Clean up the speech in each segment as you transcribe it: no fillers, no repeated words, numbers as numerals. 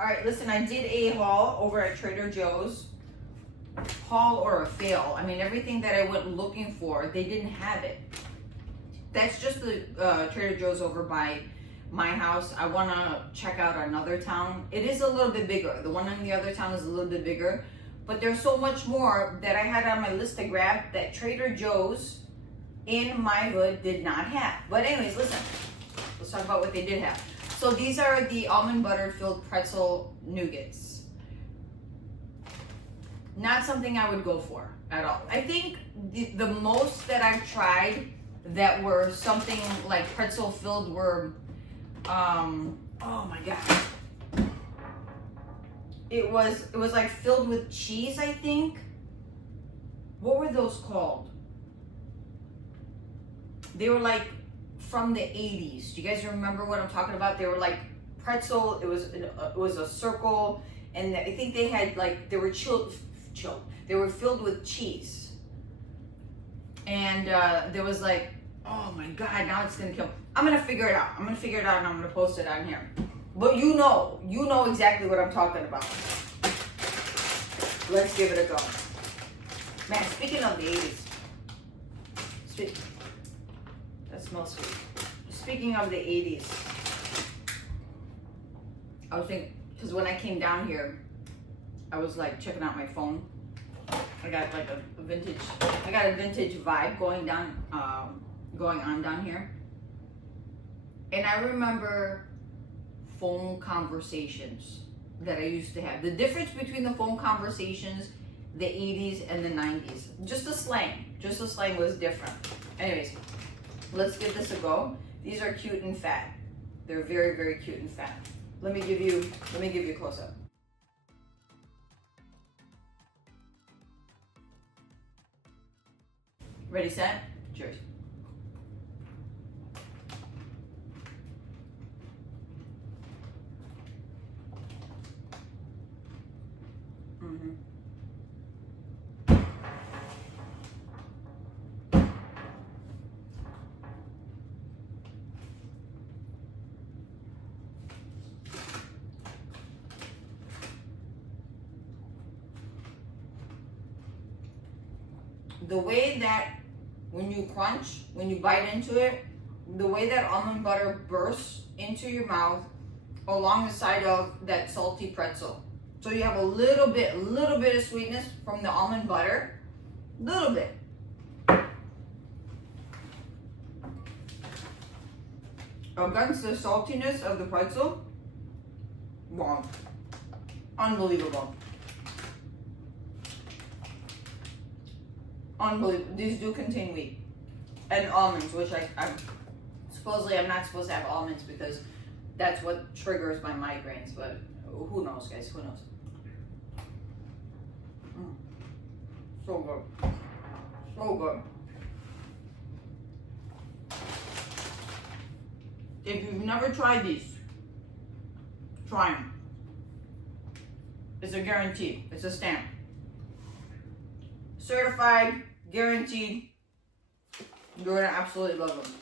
All right, listen, I did a haul over at Trader Joe's. Haul or a fail. I mean, everything that I went looking for, they didn't have it. That's just the Trader Joe's over by my house. I want to check out another town. It is a little bit bigger. The one in the other town is a little bit bigger. But there's so much more that I had on my list to grab that Trader Joe's in my hood did not have. But anyways, listen. Let's talk about what they did have. So these are the almond butter filled pretzel nougats. Not something I would go for at all. I think the most that I've tried that were something like pretzel filled were, oh my God. It was like filled with cheese, I think. What were those called? They were like from the 80s. Do you guys remember what I'm talking about? They were like pretzel. It was a circle, and I think they had like they were chilled. They were filled with cheese, and there was like, oh my God, now it's gonna kill. I'm gonna figure it out. And I'm gonna post it on here. But you know exactly what I'm talking about. Let's give it a go. Man, speaking of the 80s, that smells sweet. Speaking of the 80s, I was thinking, because when I came down here, I was like checking out my phone. I got like a vintage vibe going on down here. And I remember phone conversations that I used to have. The difference between the phone conversations, the 80s and the 90s. Just the slang was different. Anyways, let's give this a go. These are cute and fat. They're very, very cute and fat. Let me give you a close up. Ready, set, cheers. The way that when you crunch, when you bite into it, the way that almond butter bursts into your mouth along the side of that salty pretzel. So you have a little bit of sweetness from the almond butter, little bit. Against the saltiness of the pretzel, wow, unbelievable. Unbelievable. These do contain wheat and almonds, which I'm supposedly I'm not supposed to have almonds because that's what triggers my migraines. But who knows, guys? Who knows? So good, so good. If you've never tried these, try them. It's a guarantee. It's a stamp. Certified, guaranteed. You're gonna absolutely love them.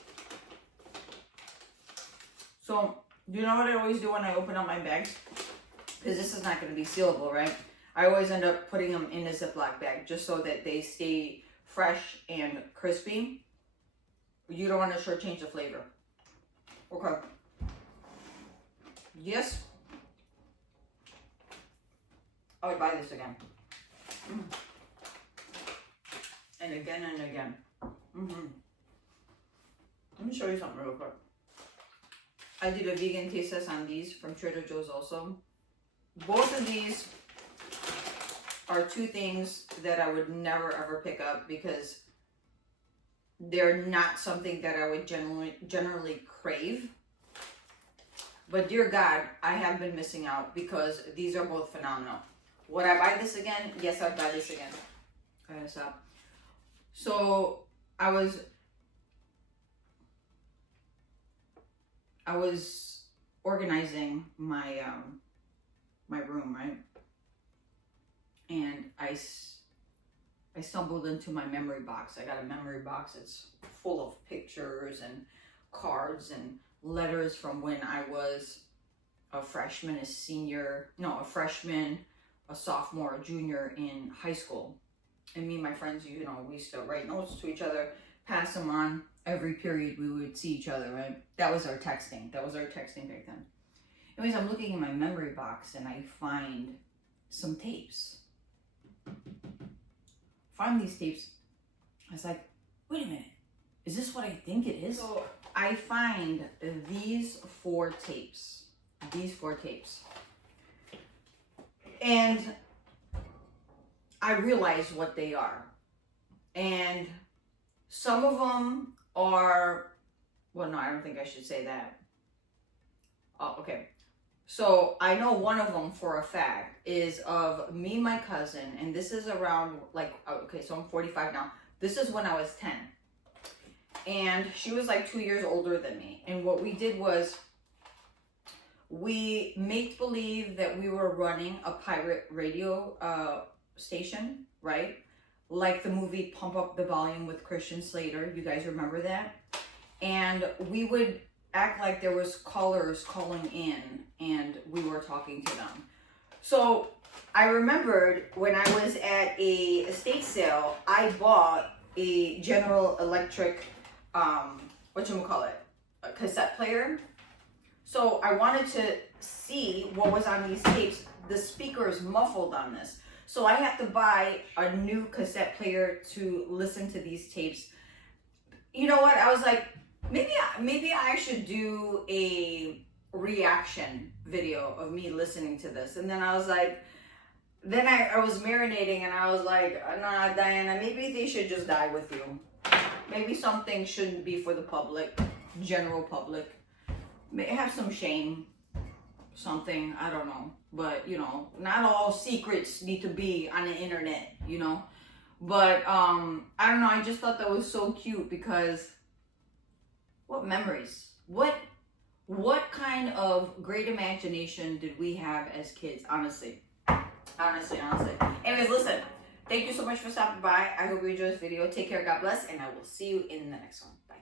So, you know what I always do when I open up my bags? Because this is not gonna be sealable, right? I always end up putting them in a Ziploc bag just so that they stay fresh and crispy. You don't want to shortchange the flavor. Okay. Yes. I would buy this again. And again and again. Let me show you something real quick. I did a vegan taste test on these from Trader Joe's also. Both of these are two things that I would never ever pick up because they're not something that I would generally crave. But dear God, I have been missing out because these are both phenomenal. Would I buy this again? Yes, I'd buy this again. Okay, stop. So I was organizing my my room, right? And I stumbled into my memory box. I got a memory box. It's full of pictures and cards and letters from when I was a freshman, a senior, no, a freshman, a sophomore, a junior in high school. And me and my friends, you know, we used to write notes to each other, pass them on. Every period we would see each other, right? That was our texting. That was our texting back then. Anyways, I'm looking in my memory box and I find some tapes. Find these tapes. I was like, wait a minute. Is this what I think it is? So I find these 4 tapes. These 4 tapes. And I realize what they are. And some of them are, well, no, I don't think I should say that. Oh, okay. So I know one of them for a fact is of me and my cousin, and this is around like, okay, so I'm 45 now. This is when I was 10. And she was like 2 years older than me. And what we did was we make believe that we were running a pirate radio station, right? Like the movie Pump Up the Volume with Christian Slater. You guys remember that? And we would act like there was callers calling in and we were talking to them. So I remembered when I was at a estate sale, I bought a General Electric, whatchamacallit, a cassette player. So I wanted to see what was on these tapes. The speaker is muffled on this. So I have to buy a new cassette player to listen to these tapes. You know what? I was like, maybe I should do a reaction video of me listening to this. And then I was like, then I was marinating and I was like, nah, Diana, maybe they should just die with you. Maybe something shouldn't be for the public, general public. Have some shame, something, I don't know. But, you know, not all secrets need to be on the internet, you know. But, I don't know, I just thought that was so cute because what memories? What kind of great imagination did we have as kids, honestly? Honestly. Anyways, listen, thank you so much for stopping by. I hope you enjoyed this video. Take care, God bless, and I will see you in the next one. Bye.